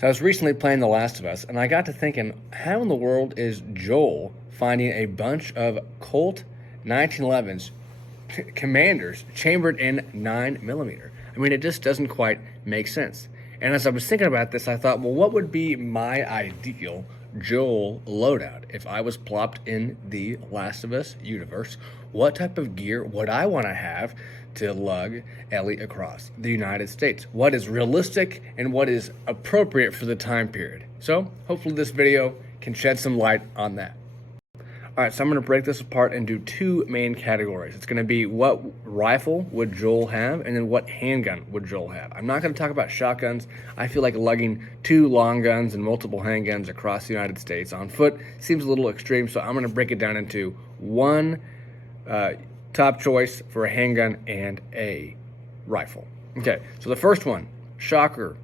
So I was recently playing The Last of Us, and I got to thinking, how in the world is Joel finding a bunch of Colt 1911s commanders chambered in 9mm? I mean, it just doesn't quite make sense. And as I was thinking about this, I thought, well, what would be my ideal Joel loadout if I was plopped in the Last of Us universe? What type of gear would I want to have to lug Ellie across the United States? What is realistic and what is appropriate for the time period? So hopefully this video can shed some light on that. All right, so I'm going to break this apart into two main categories. It's going to be what rifle would Joel have, and then what handgun would Joel have. I'm not going to talk about shotguns. I feel like lugging two long guns and multiple handguns across the United States on foot seems a little extreme, so I'm going to break it down into one top choice for a handgun and a rifle. Okay, so the first one, shocker,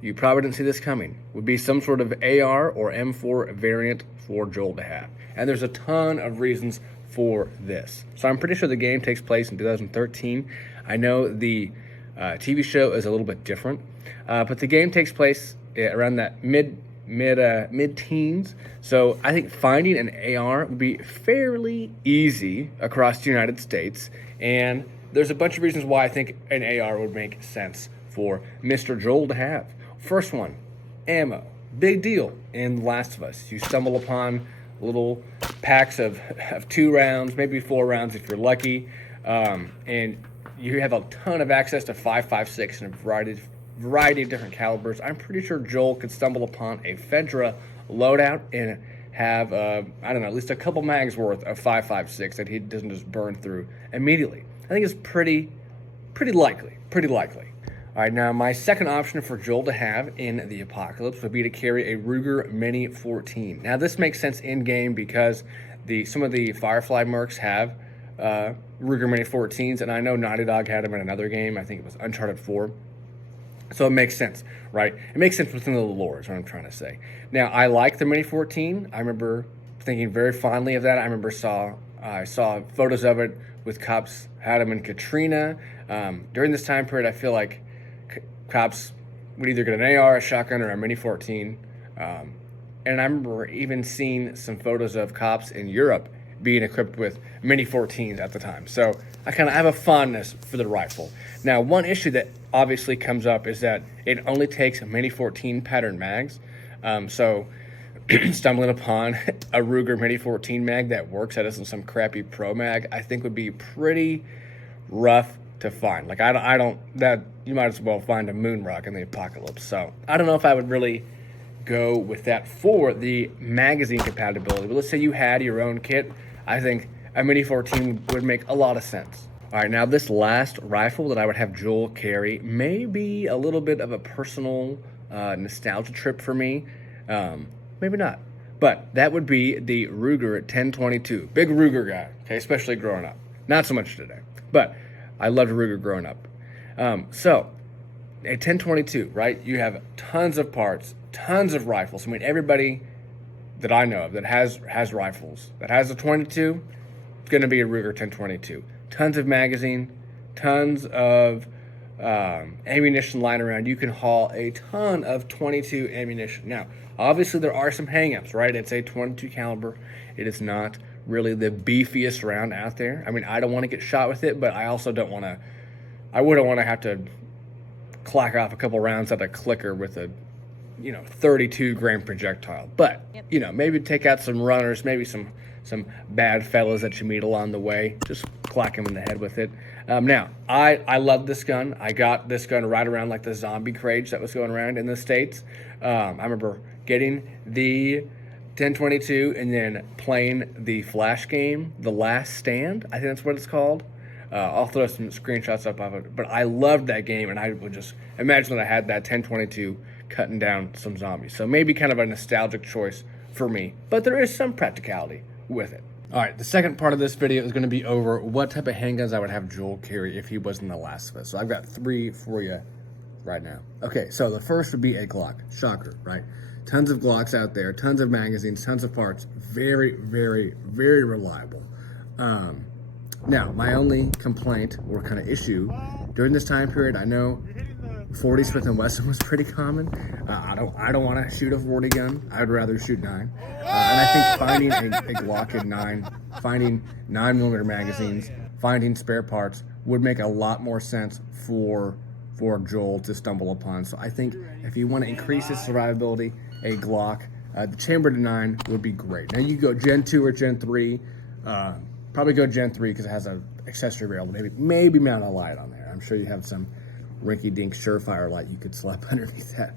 you probably didn't see this coming, would be some sort of AR or M4 variant for Joel to have. And there's a ton of reasons for this. So I'm pretty sure the game takes place in 2013. I know the TV show is a little bit different, but the game takes place around that mid-teens. So I think finding an AR would be fairly easy across the United States. And there's a bunch of reasons why I think an AR would make sense for Mr. Joel to have. First one, ammo. Big deal in The Last of Us. You stumble upon little packs of 2 rounds, maybe 4 rounds if you're lucky, and you have a ton of access to 5.56 and a variety of different calibers. I'm pretty sure Joel could stumble upon a Fedra loadout and have, I don't know, at least a couple mags worth of 5.56 that he doesn't just burn through immediately. I think it's pretty likely. All right, now my second option for Joel to have in the apocalypse would be to carry a Ruger Mini 14. Now this makes sense in game because some of the Firefly mercs have Ruger Mini 14s, and I know Naughty Dog had them in another game. I think it was Uncharted 4. So it makes sense, right? It makes sense within the lore is what I'm trying to say. Now I like the Mini 14. I remember thinking very fondly of that. I remember I saw photos of it with cops had them in Katrina. During this time period, I feel like cops would either get an AR, a shotgun, or a Mini 14. And I remember even seeing some photos of cops in Europe being equipped with Mini 14s at the time. So I kind of have a fondness for the rifle. Now, one issue that obviously comes up is that it only takes Mini 14 pattern mags. So stumbling upon a Ruger Mini 14 mag that works, that isn't some crappy pro mag, I think would be pretty rough to find. Like I don't that you might as well find a moon rock in the apocalypse. So I don't know if I would really go with that for the magazine compatibility. But let's say you had your own kit, I think a Mini 14 would make a lot of sense. All right, now this last rifle that I would have Joel carry may be a little bit of a personal nostalgia trip for me. Maybe not, but that would be the Ruger 1022. Big Ruger guy, okay, especially growing up. Not so much today, but I loved Ruger growing up. So, a 1022, right? You have tons of parts, tons of rifles. I mean, everybody that I know of that has rifles, that has a 22, it's going to be a Ruger 1022. Tons of magazine, tons of ammunition lying around. You can haul a ton of 22 ammunition. Now, obviously, there are some hang-ups, right? It's a 22 caliber. It is not really the beefiest round out there. I mean, I don't want to get shot with it, but I also don't want to, I wouldn't want to have to clack off a couple rounds at a clicker with a, 32 grain projectile. But, maybe take out some runners, maybe some bad fellas that you meet along the way. Just clack them in the head with it. Now, I love this gun. I got this gun right around like the zombie craze that was going around in the States. I remember getting the 1022 and then playing the Flash game, The Last Stand. I think that's what it's called. I'll throw some screenshots up of it. But I loved that game, and I would just imagine that I had that 1022 cutting down some zombies. So maybe kind of a nostalgic choice for me. But there is some practicality with it. All right, the second part of this video is going to be over what type of handguns I would have Joel carry if he was in The Last of Us. So I've got 3 for you right now. Okay, so the first would be a Glock. Shocker, right? Tons of Glocks out there, tons of magazines, tons of parts. Very, very, very reliable. Now, my only complaint or kind of issue during this time period, I know 40 Smith & Wesson was pretty common. I don't want to shoot a 40 gun. I'd rather shoot 9. And I think finding a Glock at 9, finding 9mm magazines, finding spare parts would make a lot more sense for Joel to stumble upon. So I think if you want to increase his survivability, a Glock, the chambered 9 would be great. Now you go Gen 2 or Gen 3. Probably go Gen 3 because it has an accessory rail. Maybe mount a light on there. I'm sure you have some rinky-dink Surefire light you could slap underneath that.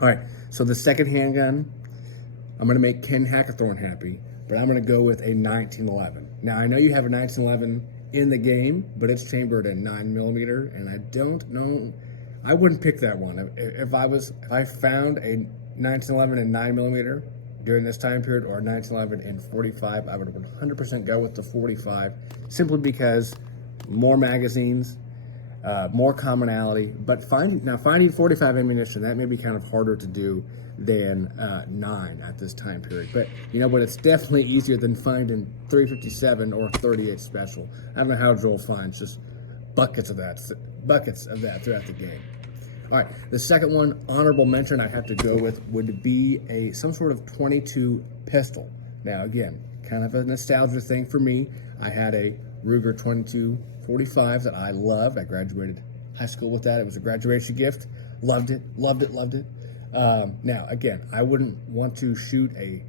All right, so the second handgun, I'm going to make Ken Hackathorn happy, but I'm going to go with a 1911. Now, I know you have a 1911 in the game, but it's chambered at 9mm, and I don't know. I wouldn't pick that one. If I found a 1911 in 9mm during this time period, or a 1911 in 45, I would 100% go with the 45, simply because more magazines, more commonality. But finding 45 ammunition, that may be kind of harder to do than 9 at this time period. But it's definitely easier than finding 357 or 38 special. I don't know how Joel finds just buckets of that throughout the game. All right, the second one, honorable mention I have to go with would be some sort of 22 pistol. Now again, kind of a nostalgia thing for me. I had a Ruger 2245 that I loved. I graduated high school with that. It was a graduation gift. Loved it. Now again, I wouldn't want to shoot a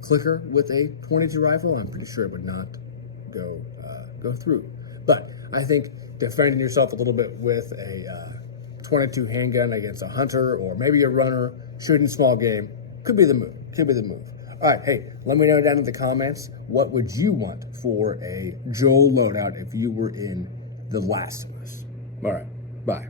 clicker with a 22 rifle. I'm pretty sure it would not go through. But I think defending yourself a little bit with a 22 handgun against a hunter or maybe a runner shooting small game could be the move. All right, hey, let me know down in the comments, what would you want for a Joel loadout if you were in The Last of Us? All right, bye.